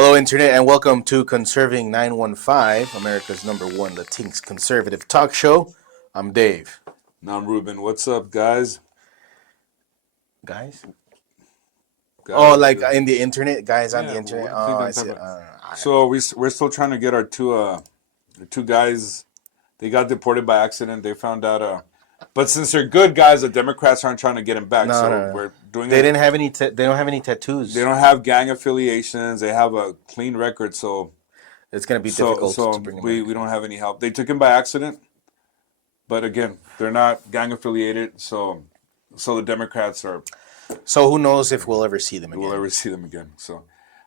Hello, Internet, and welcome to Conserving 915, America's #1 Latinx conservative talk show. I'm Dave. Now I'm Ruben. What's up, guys? Guys? Guys, Oh, like in the internet? Guys on the yeah. internet? What do you Oh, think I I'm see. talking about? So we're still trying to get our two guys. They got deported by accident. They found out. But since they're good guys, the Democrats aren't trying to get them back. No. We're doing They it. didn't have any. They don't have any tattoos. They don't have gang affiliations. They have a clean record. So it's gonna be difficult to bring them back. We don't have any help. They took him by accident. But again, they're not gang affiliated. So the Democrats are. So who knows if we'll ever see them again? We'll ever see them again. So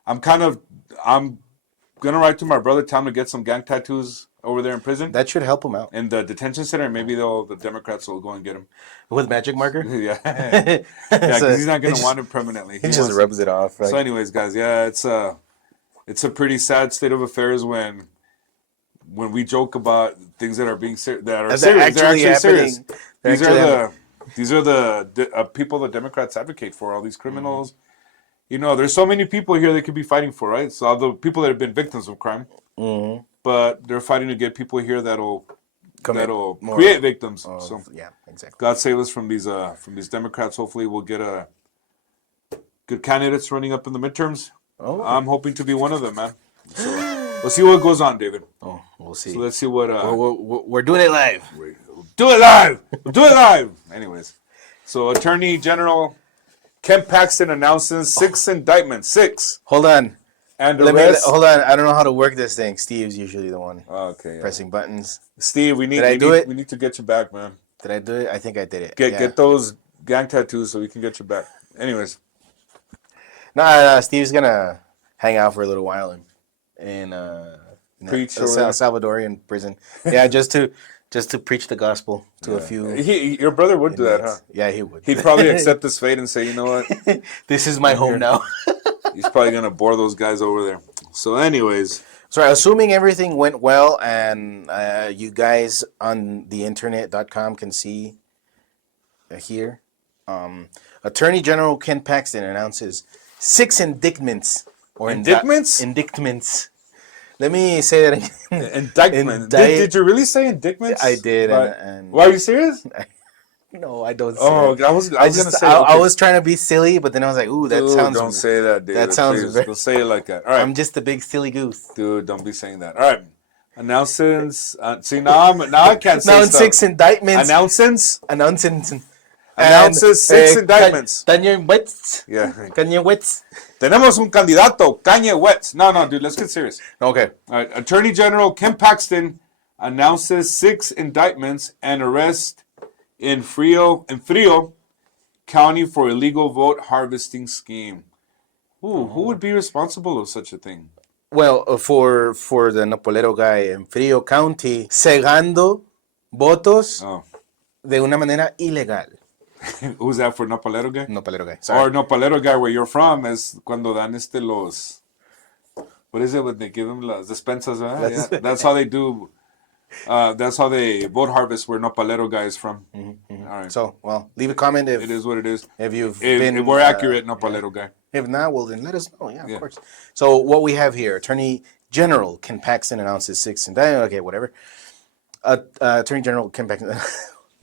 I'm gonna write to my brother, tell him to get some gang tattoos over there in prison. That should help him out. In the detention center, maybe the Democrats will go and get him. With magic marker? Yeah. Because he's not gonna want it permanently. He just rubs it off. Right? So anyways, guys, yeah, it's a pretty sad state of affairs when we joke about things that are being serious. They're actually serious. These are the people the Democrats advocate for, all these criminals. You know, there's so many people here they could be fighting for, right? So all the people that have been victims of crime, but they're fighting to get people here that'll create victims. So yeah, exactly. God save us from these Democrats. Hopefully, we'll get good candidates running up in the midterms. Oh. I'm hoping to be one of them, man. So we'll see what goes on, David. Oh, we'll see. So let's see what we're doing it live. Do it live. Do it live. Anyways, so Attorney General Ken Paxton announces 6 indictments. 6. Hold on. And hold on. I don't know how to work this thing. Steve's usually the one pressing buttons. Steve, we need to get you back, man. Did I do it? I think I did it. Get those gang tattoos so we can get you back. Anyways. No, Steve's gonna hang out for a little while in preach a Salvadorian prison. Yeah, just to preach the gospel to a few. Your brother would do that, huh? Yeah, he would. He'd probably accept his fate and say, you know what? This is my home now. He's probably going to bore those guys over there. So anyways. So assuming everything went well and you guys on the internet.com can see here, Attorney General Ken Paxton announces 6 indictments. Indictments. Let me say that again. Indictment. Did you really say indictments? I did. Why, are you serious? No, I don't. I was going to say. I was trying to be silly, but then I was like, "Ooh, that sounds." Don't say that, dude. That sounds. Don't say it like that. All right. I'm just a big silly goose. Dude, don't be saying that. All right. Announcements. See now I can't say. Now 6 indictments. Announcements. Announces 6 indictments. Kanye West. Yeah. Kanye West. Tenemos un candidato, Kanye West. No, dude, let's get serious. Okay. All right. Attorney General Ken Paxton announces 6 indictments and arrest in Frio County for illegal vote harvesting scheme. Who would be responsible of such a thing? Well, for the Nopalero guy in Frio County, cegando votos de una manera ilegal. Who's that for Nopalero guy? Nopalero guy. Sorry. Or Nopalero guy where you're from is cuando dan los... What is it when they give them las despensas? Yeah. That's how they do... that's how they vote harvest where Nopalero guy is from. All right. So, well, leave a comment if... It is what it is. If we're accurate, Nopalero guy. If not, well, then let us know. Yeah, of course. So, what we have here, Attorney General Ken Paxton announces 6 indictments. Okay, whatever. Attorney General Ken Paxton...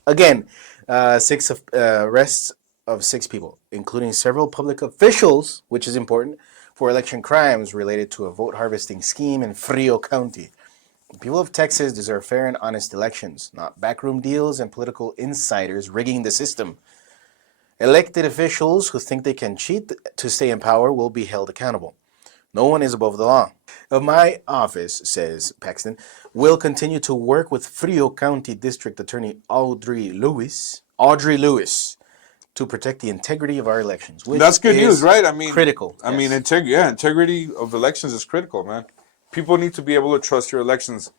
Again, 6 arrests of 6 people, including several public officials, which is important, for election crimes related to a vote harvesting scheme in Frio County. The people of Texas deserve fair and honest elections, not backroom deals and political insiders rigging the system. Elected officials who think they can cheat to stay in power will be held accountable. No one is above the law. My office, says Paxton, will continue to work with Frio County District Attorney Audrey Lewis to protect the integrity of our elections. That's good news, right? I mean, critical. I mean, integrity of elections is critical, man. People need to be able to trust your elections.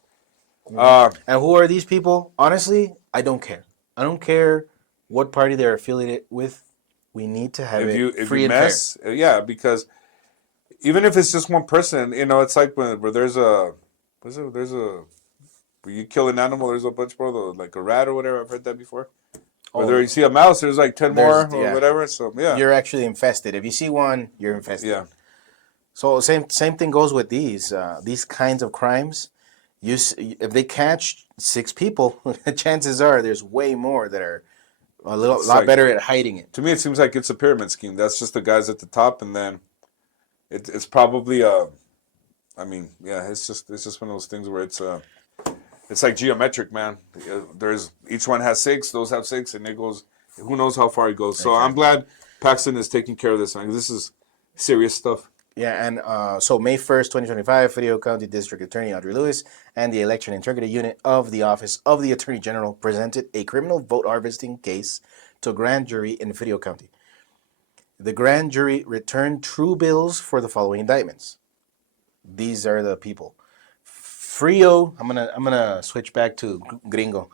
And who are these people? Honestly, I don't care. I don't care what party they're affiliated with. We need to have free and fair. Yeah, because even if it's just one person, you know, it's like where there's a where you kill an animal, there's a bunch more, like a rat or whatever. I've heard that before. Whether you see a mouse, there's like 10 more or whatever. So yeah, you're actually infested. If you see one, you're infested. Yeah. So same thing goes with these kinds of crimes. If they catch 6 people, chances are there's way more that are a lot better at hiding it. To me, it seems like it's a pyramid scheme. That's just the guys at the top, and then it's probably I mean, yeah, it's just one of those things where it's like geometric, man. There's each one has 6, those have 6, and it goes. Who knows how far it goes? So exactly. I'm glad Paxton is taking care of this, man. This is serious stuff. Yeah, and so May 1st, 2025, Frio County District Attorney Audrey Lewis and the Election Integrity Unit of the Office of the Attorney General presented a criminal vote harvesting case to a grand jury in Frio County. The grand jury returned true bills for the following indictments. These are the people. Frio, I'm gonna switch back to Gringo.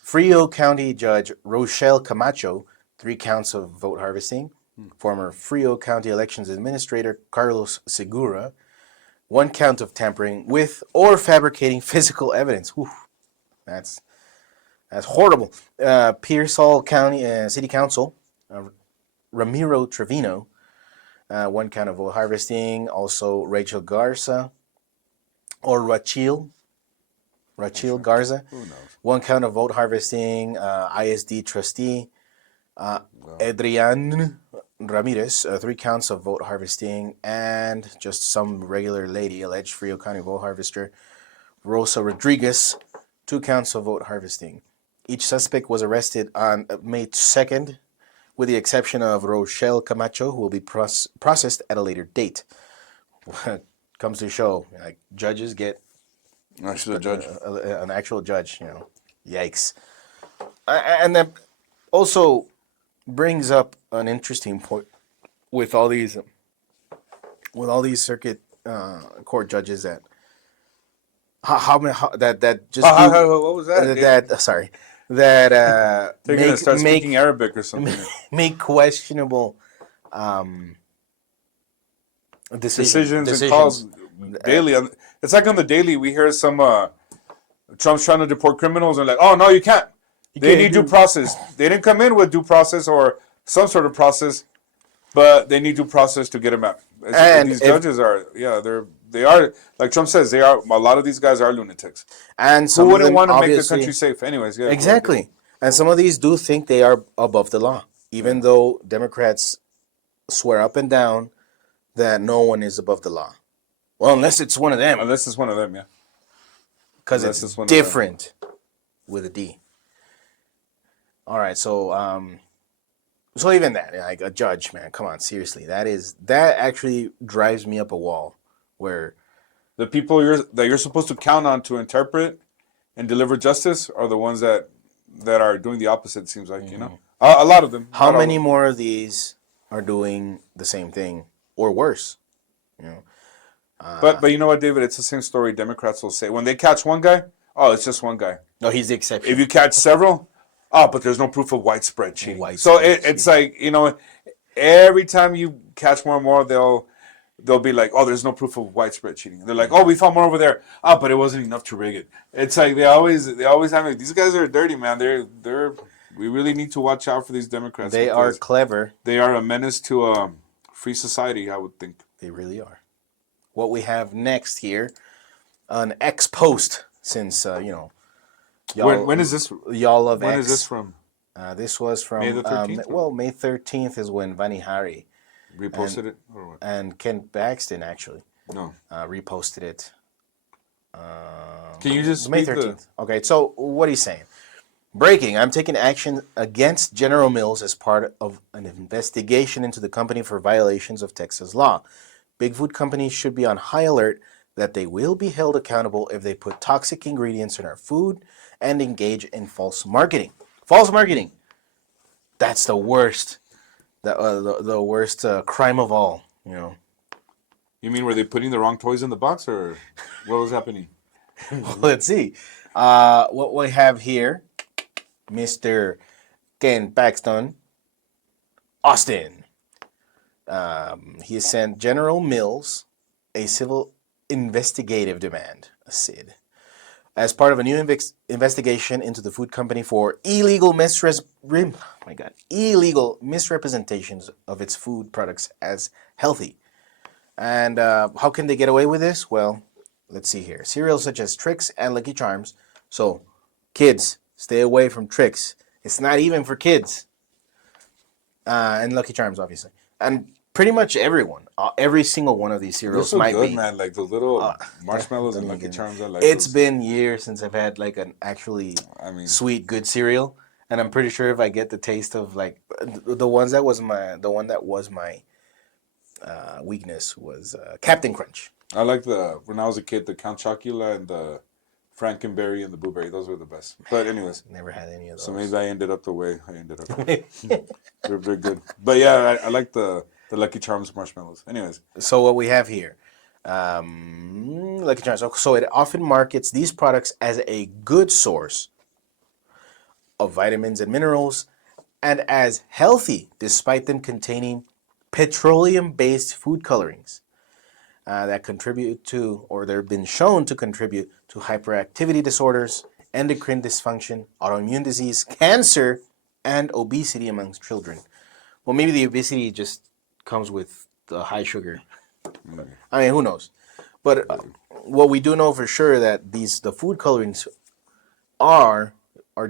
Frio County Judge Rochelle Camacho, 3 counts of vote harvesting. Former Frio County Elections Administrator Carlos Segura, 1 count of tampering with or fabricating physical evidence. Whew, that's horrible. Pearsall County City Council, Ramiro Trevino, 1 count of vote harvesting. Also Rachel Garza, or Rachel Garza, 1 count of vote harvesting. ISD trustee Adrian Ramirez, 3 counts of vote harvesting, and just some regular lady, alleged Frio County vote harvester, Rosa Rodriguez, 2 counts of vote harvesting. Each suspect was arrested on May 2nd, with the exception of Rochelle Camacho, who will be processed at a later date. Comes to show, like, judges get an actual judge, Yikes. And that also brings up an interesting point with all these circuit court judges that what was that? They're gonna start speaking Arabic or something. Make questionable decisions and calls daily. It's like on the daily we hear some Trump's trying to deport criminals and like, oh no, you can't. They need due process. They didn't come in with due process or some sort of process, but they need due process to get them out. And these judges are, they are, like Trump says, a lot of these guys are lunatics. And who wouldn't want to make the country safe anyways? Yeah, exactly. And some of these do think they are above the law, even though Democrats swear up and down that no one is above the law. Well, unless it's one of them. Unless it's one of them, yeah. Because it's different with a D. All right, so even that, like a judge, man, come on, seriously, that actually drives me up a wall. Where the people that you're supposed to count on to interpret and deliver justice are the ones that are doing the opposite. It seems like a lot of them. How many more of these are doing the same thing or worse? But you know what, David? It's the same story. Democrats will say when they catch one guy, oh, it's just one guy. No, he's the exception. If you catch several, but there's no proof of widespread cheating. It's like, every time you catch more and more, they'll be like, oh, there's no proof of widespread cheating. They're like, oh, we found more over there. But it wasn't enough to rig it. It's like they always have these guys are dirty, man. We really need to watch out for these Democrats. They are clever. They are a menace to free society, I would think. They really are. What we have next here, an X post since when is this? Y'all of when X. Is this from? This was from May the 13th. May 13th is when Vani Hari reposted it, or what? And Ken Baxton actually reposted it. Can you just May 13th? Okay, so what he's saying. Breaking, I'm taking action against General Mills as part of an investigation into the company for violations of Texas law. Big food companies should be on high alert that they will be held accountable if they put toxic ingredients in our food and engage in false marketing. False marketing. That's the worst. The worst crime of all. You mean were they putting the wrong toys in the box, or what was happening? Well, let's see. What we have here, Mr. Ken Paxton, Austin. He sent General Mills a civil investigative demand, a CID, as part of a new investigation into the food company for illegal misrepresentations of its food products as healthy. And how can they get away with this? Well, let's see here. Cereals such as Trix and Lucky Charms. So, kids, stay away from Trix. It's not even for kids. And Lucky Charms, obviously. And pretty much everyone, every single one of these cereals so might good, be. man. Like those little marshmallows and Lucky Charms. I like It's those. been years since I've had like an actually sweet, good cereal. And I'm pretty sure if I get the taste of like the one that was my weakness was Captain Crunch. I like when I was a kid, the Count Chocula and the Frankenberry and the Blueberry. Those were the best. But anyways, never had any of those. So maybe I ended up the way I ended up. They're very good. But yeah, I like the Lucky Charms marshmallows. Anyways. So what we have here, Lucky Charms. So it often markets these products as a good source of vitamins and minerals and as healthy despite them containing petroleum-based food colorings that contribute to, or they've been shown to contribute to hyperactivity disorders, endocrine dysfunction, autoimmune disease, cancer, and obesity amongst children. Well, maybe the obesity just comes with the high sugar. I mean, who knows? But what we do know for sure that the food colorings are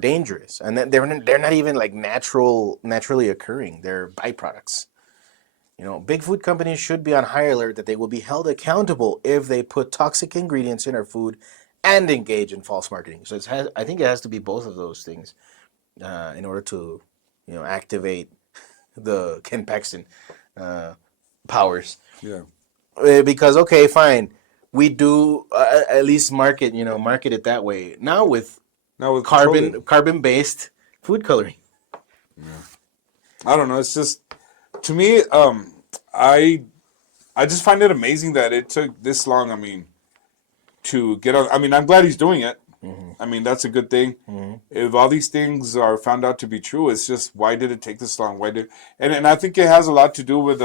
dangerous, and they're not even like naturally occurring. They're byproducts. You know, big food companies should be on high alert that they will be held accountable if they put toxic ingredients in our food and engage in false marketing. So I think it has to be both of those things in order to, activate the Ken Paxton powers. Yeah. Because okay, fine, we do at least market it that way. Now with carbon-based food coloring. Yeah. I don't know. It's just, to me, I just find it amazing that it took this long. I mean, to get on. I mean, I'm glad he's doing it. Mm-hmm. I mean, that's a good thing. Mm-hmm. If all these things are found out to be true, it's just, why did it take this long? And I think it has a lot to do with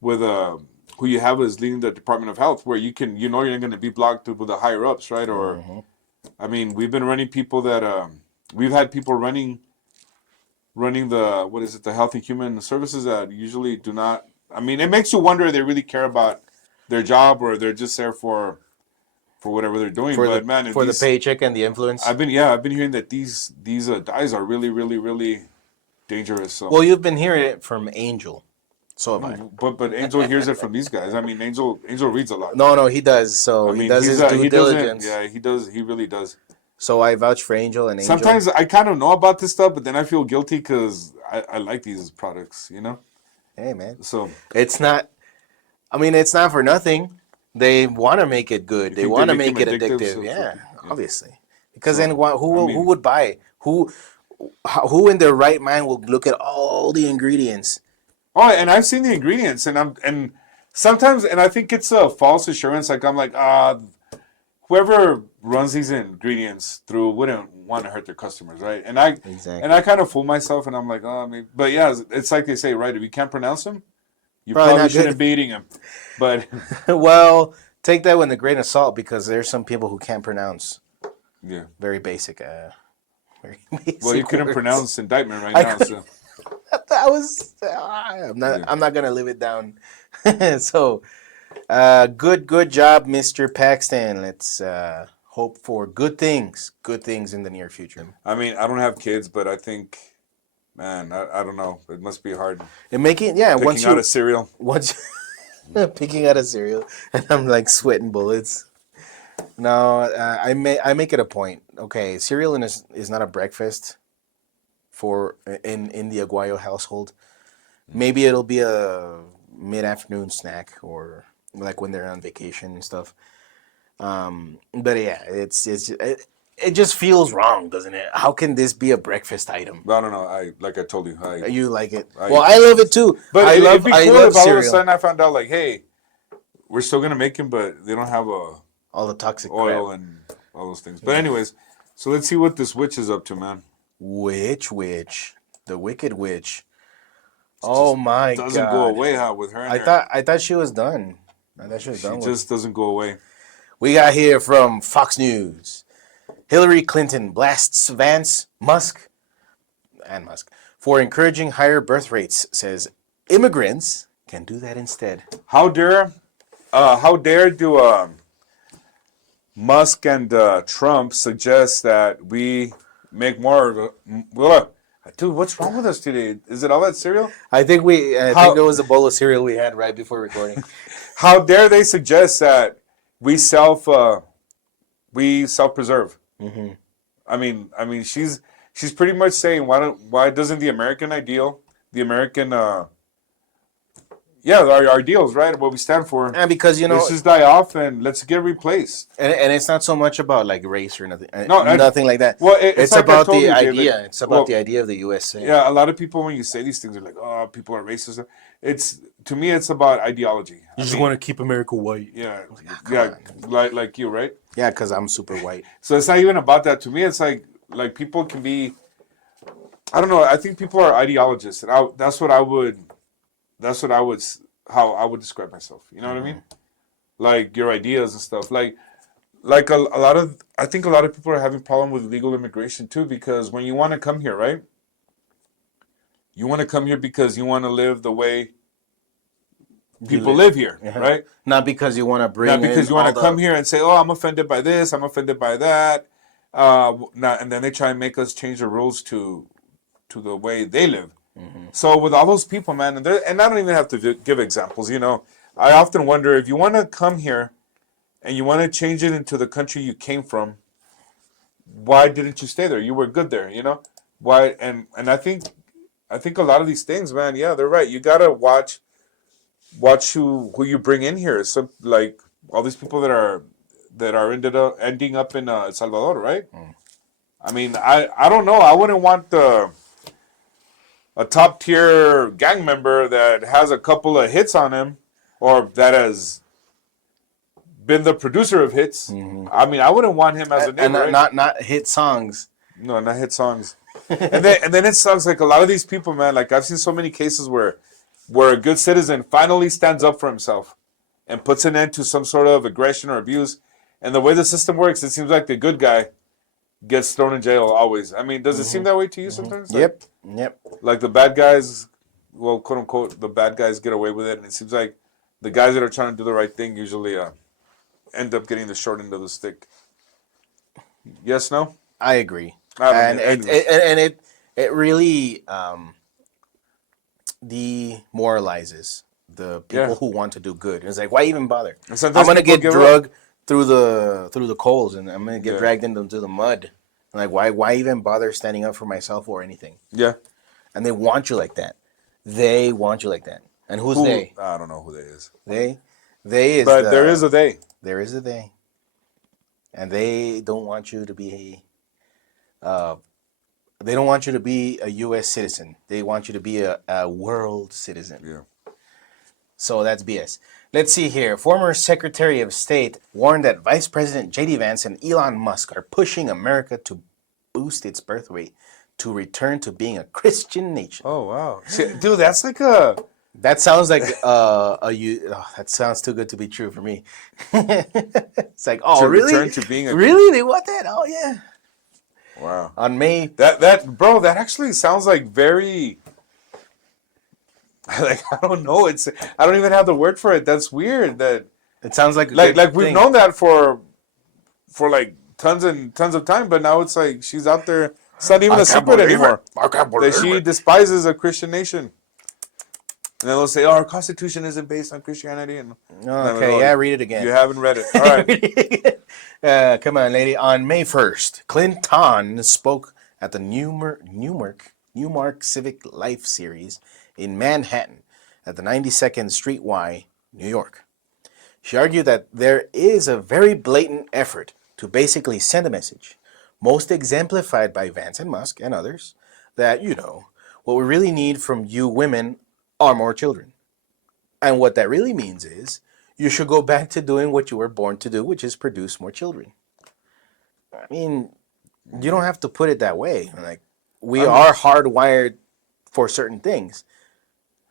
who you have as leading the Department of Health, where you're not going to be blocked with the higher ups, right? Or, mm-hmm. I mean, we've been running people that we've had people running the Health and Human Services that usually do not. I mean, it makes you wonder if they really care about their job or they're just there for whatever they're doing. For the paycheck and the influence. I've been hearing that these dyes are really, really, really dangerous. So. Well, you've been hearing it from Angel. So have I. But Angel hears it from these guys. I mean, Angel reads a lot. No, he does. So he does his due diligence. Yeah, he does. He really does. So I vouch for Angel and Angel. Sometimes I kind of know about this stuff, but then I feel guilty because I like these products, Hey, man. So it's not for nothing. They want to make it good. They want to make it addictive. So, yeah, obviously. Because then who would buy? Who in their right mind will look at all the ingredients? Oh, and I've seen the ingredients, and sometimes, and I think it's a false assurance. Like I'm like, whoever runs these ingredients through wouldn't want to hurt their customers, right? And I kind of fool myself, and I'm like, oh, maybe. But yeah, it's like they say, right? If you can't pronounce them, you probably shouldn't be eating them. But well, take that with a grain of salt, because there's some people who can't pronounce. Yeah. Very basic. Well, you couldn't pronounce indictment right now, so. I'm not gonna live it down. So, good job, Mr. Paxton. Let's hope for good things in the near future. I mean, I don't have kids, but I think, man, I don't know. It must be hard. Picking out a cereal. Picking out a cereal, and I'm like sweating bullets. No, I make it a point. Okay, cereal is not a breakfast. In the Aguayo household, maybe it'll be a mid-afternoon snack or like when they're on vacation and stuff. But yeah, it just feels wrong, doesn't it? How can this be a breakfast item? I don't know. I told you, you like it. I love it too. But it'd be cool if all cereal. of a sudden I found out, like, hey, we're still gonna make them, but they don't have all the toxic oil crap and all those things. But anyways, so let's see what this witch is up to, man. Which witch? The Wicked Witch. Oh my God! Doesn't go away, with her. I thought she was done. She just doesn't go away. We got here from Fox News. Hillary Clinton blasts Vance, Musk for encouraging higher birth rates. Says immigrants can do that instead. How dare do Musk and Trump suggest that we make more? Dude, what's wrong with us today? Is it all that cereal? I think it was a bowl of cereal we had right before recording. How dare they suggest that we self-preserve? Mm-hmm. I mean, she's pretty much saying why doesn't the American ideal, the American our ideals, right? What we stand for. And because let's just die off and let's get replaced. And it's not so much about like race or nothing. Nothing like that. Well, it's like about the idea. It's about the idea of the USA. Yeah, a lot of people when you say these things are like, oh, people are racist. To me, it's about ideology. You just want to keep America white. Yeah, like you, right? Yeah, because I'm super white. So it's not even about that. To me, it's like people can be. I don't know. I think people are ideologists, and how I would describe myself. You know what I mean? Like your ideas and stuff. Like I think a lot of people are having problem with legal immigration too, because when you want to come here, right? You want to come here because you want to live the way people live here, right? Not because you want to bring. Not because you want to come here and say, "Oh, I'm offended by this. I'm offended by that." And then they try and make us change the rules to the way they live. Mm-hmm. So with all those people, man, and I don't even have to give examples. You know, I often wonder if you want to come here and you want to change it into the country you came from, why didn't you stay there? You were good there, you know. Why? And I think a lot of these things, man. Yeah, they're right. You gotta watch who you bring in here. So like all these people that are ending up in El Salvador, right? Mm. I mean, I don't know. I wouldn't want a top tier gang member that has a couple of hits on him, or that has been the producer of hits. Mm-hmm. I mean, I wouldn't want him as a neighbor. And not hit songs. No, not hit songs. and then it sucks. Like a lot of these people, man. Like I've seen so many cases where a good citizen finally stands up for himself and puts an end to some sort of aggression or abuse. And the way the system works, it seems like the good guy gets thrown in jail always. I mean, does it seem that way to you sometimes? Yep. Like the bad guys, well, quote unquote, the bad guys get away with it, and it seems like the guys that are trying to do the right thing usually end up getting the short end of the stick. Yes, no? I agree. It really demoralizes the people who want to do good. It's like, why even bother? I'm gonna get drugged through the coals, and I'm gonna get dragged into the mud. Like, why even bother standing up for myself or anything? Yeah. And they want you like that. They want you like that. And who's they? I don't know who they is. They is. But there is a they. There is a they. And they don't want you to be they don't want you to be a U.S. citizen. They want you to be a world citizen. Yeah. So that's BS. Let's see here. Former Secretary of State warned that Vice President J.D. Vance and Elon Musk are pushing America to boost its birth rate to return to being a Christian nation. Oh, wow. Dude, that's like a... That sounds like that sounds too good to be true for me. It's like, oh, really? Return to being really? They want that? Oh, yeah. Wow. On May... Bro, that actually sounds like very... Like, I don't know. I don't even have the word for it. That's weird. That it sounds like we've known that for like tons and tons of time, but now it's like she's out there. It's not even a secret anymore. That she despises a Christian nation. And then they'll say, "Oh, our Constitution isn't based on Christianity." And read it again. You haven't read it. All right. Come on, lady. On May 1st, Clinton spoke at the Newmark Civic Life Series in Manhattan at the 92nd Street Y, New York. She argued that there is a very blatant effort to basically send a message, most exemplified by Vance and Musk and others, that, what we really need from you women are more children. And what that really means is you should go back to doing what you were born to do, which is produce more children. I mean, you don't have to put it that way. Like, we are hardwired for certain things.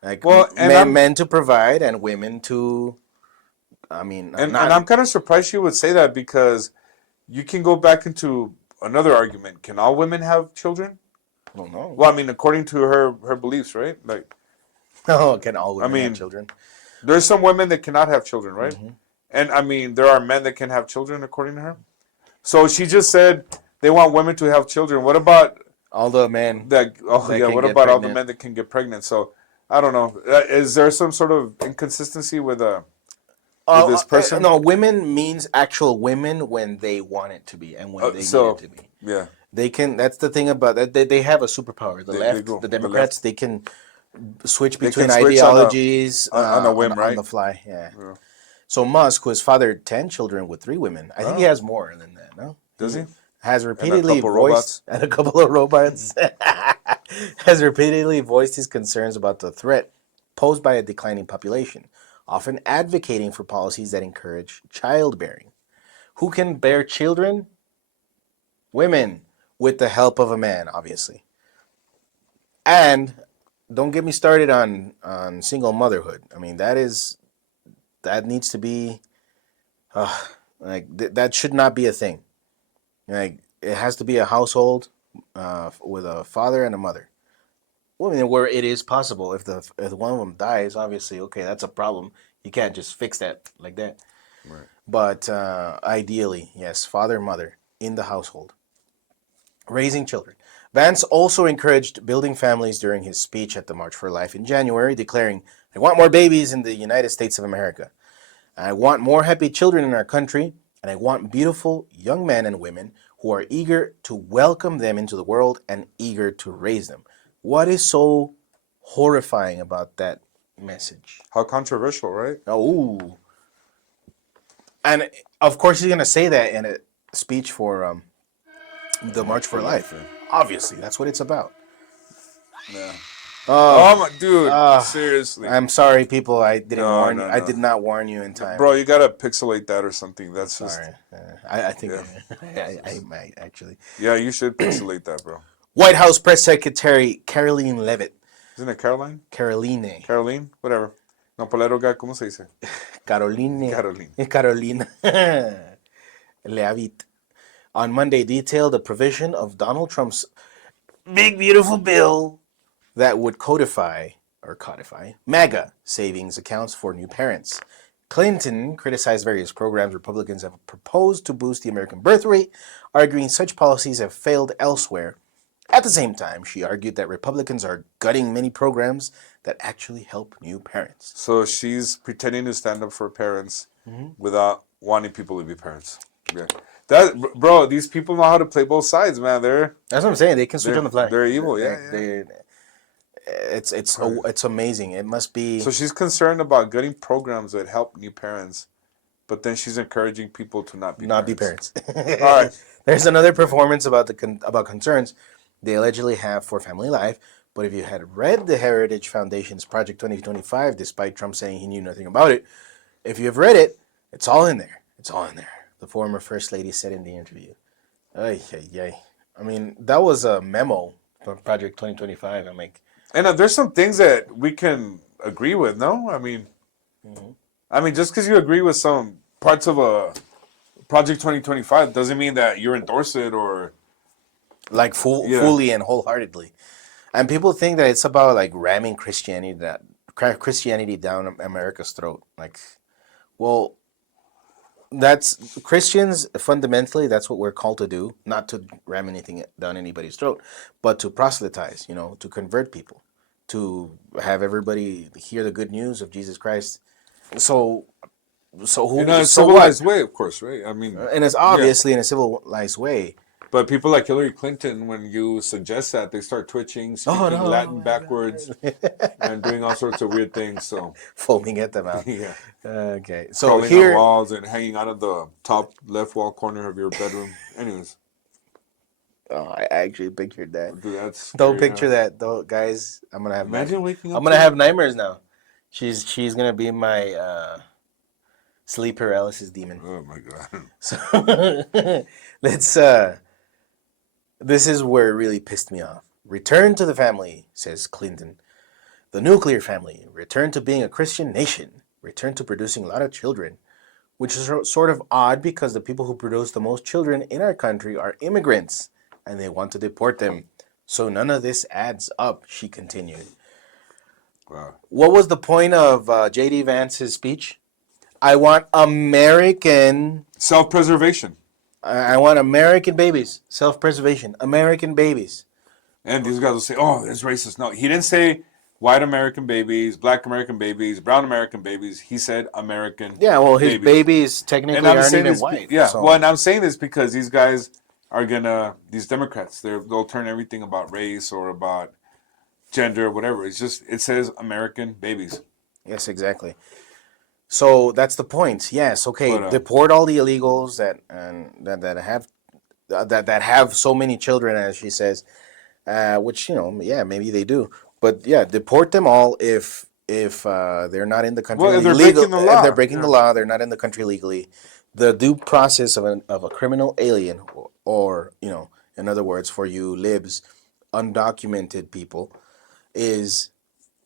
Like, men to provide and women to, I'm kind of surprised she would say that, because you can go back into another argument. Can all women have children? I don't know. Well, I mean, according to her beliefs, right? Like, Oh, can all I women have mean, children? there's some women that cannot have children, right? Mm-hmm. And I mean, there are men that can have children, according to her. So she just said they want women to have children. What about All the men that? Oh that yeah. can What get about all the pregnant. men that can get pregnant? So I don't know. Is there some sort of inconsistency with this person? No, women means actual women when they want it to be and when they need it So to be. yeah, They can. That's the thing about that. They have a superpower. The they left, go the the Democrats, left. they can switch They can between switch ideologies on a whim, on right? the fly. Yeah. Yeah. So Musk, who has fathered 10 children with 3 women, I think he Oh, has more than that. No, does he? has And a repeatedly couple voiced robots. and a couple of robots has repeatedly voiced his concerns about the threat posed by a declining population, often advocating for policies that encourage childbearing. Who can bear children? Women, with the help of a man, obviously. And don't get me started on single motherhood. I mean, that needs to be that should not be a thing. Like it has to be a household with a father and a mother. Well, I mean, where it is possible, if one of them dies, obviously, okay, that's a problem. You can't just fix that like that. Right. But ideally, yes, father, mother in the household, raising children. Vance also encouraged building families during his speech at the March for Life in January, declaring, "I want more babies in the United States of America. I want more happy children in our country, and I want beautiful young men and women who are eager to welcome them into the world and eager to raise them." What is so horrifying about that message? How controversial, right? Oh, and of course he's gonna say that in a speech for the March for Life. Yeah. Obviously, that's what it's about. Yeah. Oh, Oh my dude, seriously. I'm sorry, people. I didn't No, warn you. no, I no. did not warn you in time. Bro, you gotta pixelate that or something. I'm That's just sorry. I think yeah. I might actually. Yeah, you should pixelate that, bro. White House Press Secretary Caroline Levitt. Isn't it Caroline? Caroline. Caroline? Whatever. No, polero guy, ¿cómo se dice? Caroline. Caroline. Carolina Leavitt on Monday detailed a provision of Donald Trump's big beautiful bill that would codify MAGA savings accounts for new parents. Clinton criticized various programs Republicans have proposed to boost the American birth rate, arguing such policies have failed elsewhere. At the same time, she argued that Republicans are gutting many programs that actually help new parents. So she's pretending to stand up for parents without wanting people to be parents. Yeah. Bro, these people know how to play both sides, man. That's what I'm saying. They can switch on the fly. They're evil, yeah. It's amazing. It must be. So she's concerned about getting programs that help new parents, but then she's encouraging people to not be parents. All right. There's another performance about about concerns they allegedly have for family life. But if you had read the Heritage Foundation's Project 2025, despite Trump saying he knew nothing about it, if you have read it, it's all in there. It's all in there. The former First Lady said in the interview. Ay, ay, ay. I mean, that was a memo from Project 2025. I'm like, and there's some things that we can agree with, no? I mean, just because you agree with some parts of a Project 2025 doesn't mean that you endorse it or like fully and wholeheartedly. And people think that it's about like ramming Christianity down America's throat. Like, well, that's Christians fundamentally. That's what we're called to do, not to ram anything down anybody's throat, but to proselytize. To convert people, to have everybody hear the good news of Jesus Christ. So who? in a So civilized what? way, of course, right? I mean, And it's obviously in a civilized way. But people like Hillary Clinton, when you suggest that, they start twitching, speaking Latin backwards, and doing all sorts of weird things. So foaming at the mouth. yeah. Okay. So crawling here, on walls and hanging out of the top left wall corner of your bedroom. Anyways. Oh, I actually pictured that. Dude, that's Don't scary, picture that, though, guys. I'm gonna have Imagine waking up. I'm gonna have nightmares now. She's gonna be my sleep paralysis demon. Oh my god. So let's this is where it really pissed me off. Return to the family, says Clinton. The nuclear family. Return to being a Christian nation. Return to producing a lot of children. Which is sort of odd because the people who produce the most children in our country are immigrants and they want to deport them. So none of this adds up, she continued. Wow. What was the point of J.D. Vance's speech? I want American Self-preservation. I want American babies. Self-preservation. American babies. And these guys will say, "Oh, it's racist." No, he didn't say white American babies, black American babies, brown American babies. He said American. Yeah, well, his babies. babies And technically I'm aren't saying even this, white. yeah. So. Well, and I'm saying this because these guys are these Democrats, they'll turn everything about race or about gender or whatever. It says American babies. Yes, exactly. So that's the point. Yes, okay. But, deport all the illegals that have so many children, as she says, which yeah, maybe they do. But yeah, deport them all if they're not in the country. Well, if they're legal, breaking the law, if they're breaking the law, they're not in the country legally. The due process of a criminal alien, or in other words, for you libs, undocumented people, is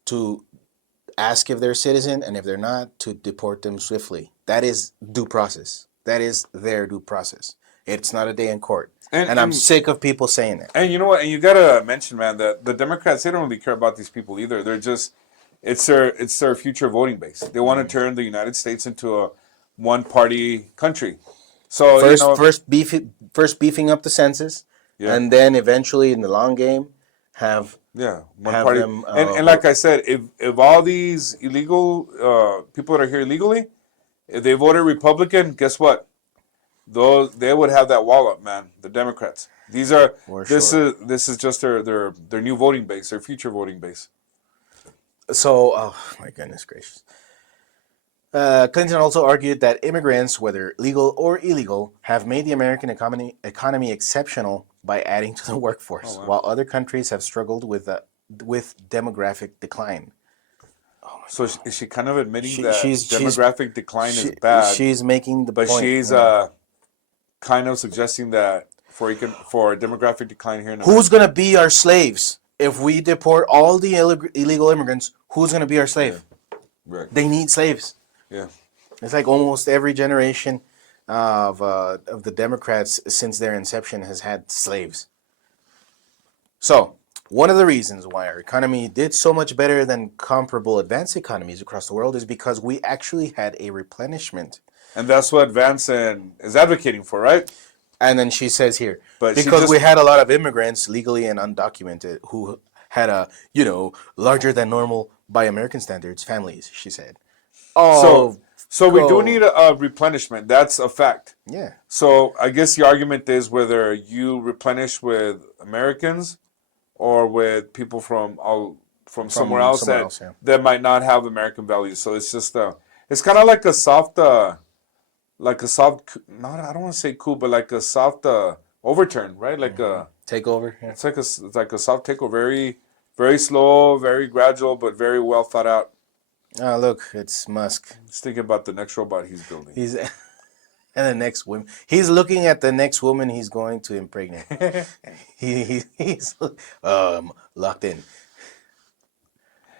to ask if they're a citizen, and if they're not, to deport them swiftly. That is due process. That is their due process. It's not a day in court. And I'm sick of people saying that. And you know what? And you gotta mention, man, that the Democrats, they don't really care about these people either. They're just it's their future voting base. They want to turn the United States into a one-party country. So first beefing up the census, and then eventually in the long game have one party. Them, and like I said, if all these illegal people that are here illegally, if they voted Republican, guess what? They would have that wall up, man. The Democrats. This is just their new voting base, their future voting base. So, oh my goodness gracious. Clinton also argued that immigrants, whether legal or illegal, have made the American economy exceptional by adding to the workforce, while other countries have struggled with demographic decline. So is she kind of admitting that demographic decline is bad? She's making the point. But she's kind of suggesting that for demographic decline here in America. Who's going to be our slaves? If we deport all the illegal immigrants, who's going to be our slave? Yeah. Right. They need slaves. Yeah. It's like almost every generation of the Democrats since their inception has had slaves. So, one of the reasons why our economy did so much better than comparable advanced economies across the world is because we actually had a replenishment. And that's what Vance is advocating for, right? And then she says here, because we had a lot of immigrants, legally and undocumented, who had a, larger than normal, by American standards, families, she said. Oh, so we do need a replenishment. That's a fact. Yeah. So I guess the argument is whether you replenish with Americans or with people from somewhere else that might not have American values. So it's just it's kind of like a soft I don't want to say coup, but like a soft overturn, right? Like a takeover. Yeah. It's like a soft takeover, very, very slow, very gradual, but very well thought out. Oh, look, it's Musk. He's thinking about the next robot he's building. And the next woman. He's looking at the next woman he's going to impregnate. He's locked in.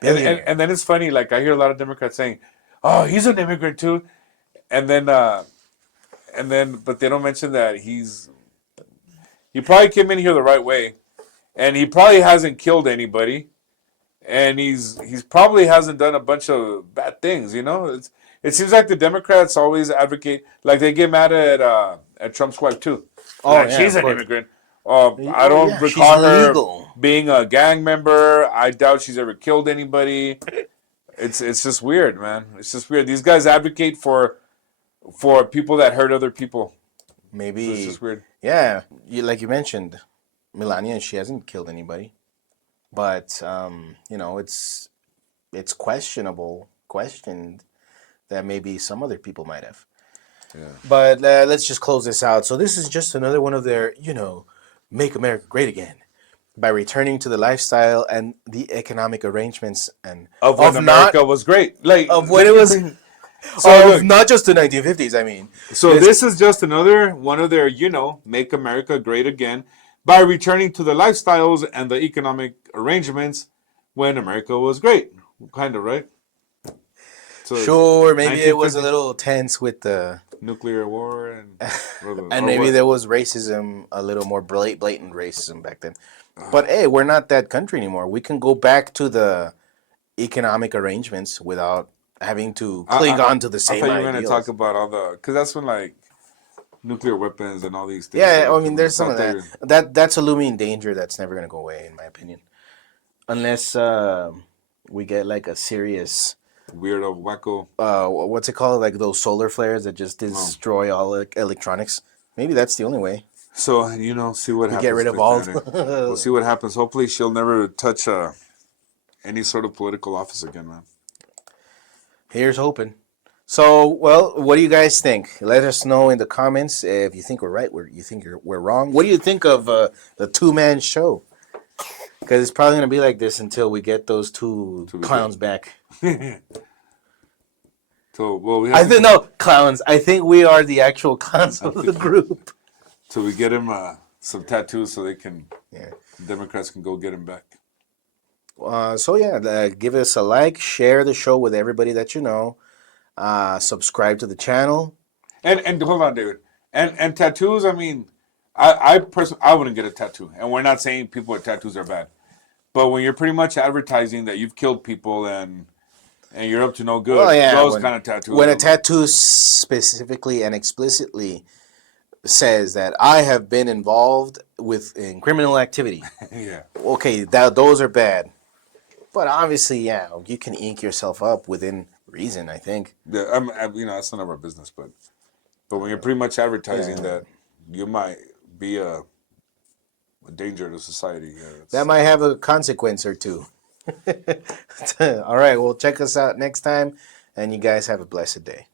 And then it's funny, like I hear a lot of Democrats saying, "Oh, he's an immigrant too," and then but they don't mention that he probably came in here the right way, and he probably hasn't killed anybody, and he's probably hasn't done a bunch of bad things. It seems like the Democrats always advocate, like they get mad at Trump's wife too. Oh, like, she's an immigrant. I don't recall her being a gang member. I doubt she's ever killed anybody. It's just weird, man. It's just weird. These guys advocate for people that hurt other people. Maybe so it's just weird. Yeah, like you mentioned, Melania, she hasn't killed anybody, but it's questioned that maybe some other people might have. Yeah. But let's just close this out. So this is just another one of their, make America great again, by returning to the lifestyle and the economic arrangements and of when America was great, like of when it was. Not just the 1950s, I mean. So this is just another one of their, make America great again, by returning to the lifestyles and the economic arrangements when America was great. Kind of, right? So sure, maybe it was a little tense with the nuclear war and maybe there was racism, a little more blatant racism back then. But hey, we're not that country anymore. We can go back to the economic arrangements without having to cling on to the same I thought you were going to ideals. talk about all the, because that's when like nuclear weapons and all these things. Yeah, I mean, there's some of that. That's a looming danger that's never going to go away, in my opinion, unless we get like a serious weirdo wacko. What's it called? Like those solar flares that just destroy all electronics. Maybe that's the only way. So see what happens. Get rid of all. We'll see what happens. Hopefully, she'll never touch any sort of political office again, man. Here's hoping. So, well, what do you guys think? Let us know in the comments if you think we're right, you think we're wrong. What do you think of the two-man show? Because it's probably going to be like this until we get those two clowns back. So, well, clowns. I think we are the actual clowns of the group. So we get him some tattoos so they can, Democrats can go get him back. Give us a like, share the show with everybody that you know. Subscribe to the channel. And hold on, David. And tattoos, I mean, I personally, I wouldn't get a tattoo. And we're not saying people with tattoos are bad. But when you're pretty much advertising that you've killed people and you're up to no good, those kind of tattoos. When a tattoo specifically and explicitly says that I have been involved in criminal activity. Yeah. Okay, those are bad. But obviously, you can ink yourself up within reason, I think. Yeah, that's none of our business, but when you're pretty much advertising that you might be a danger to society. That might have a consequence or two. All right, well, check us out next time, and you guys have a blessed day.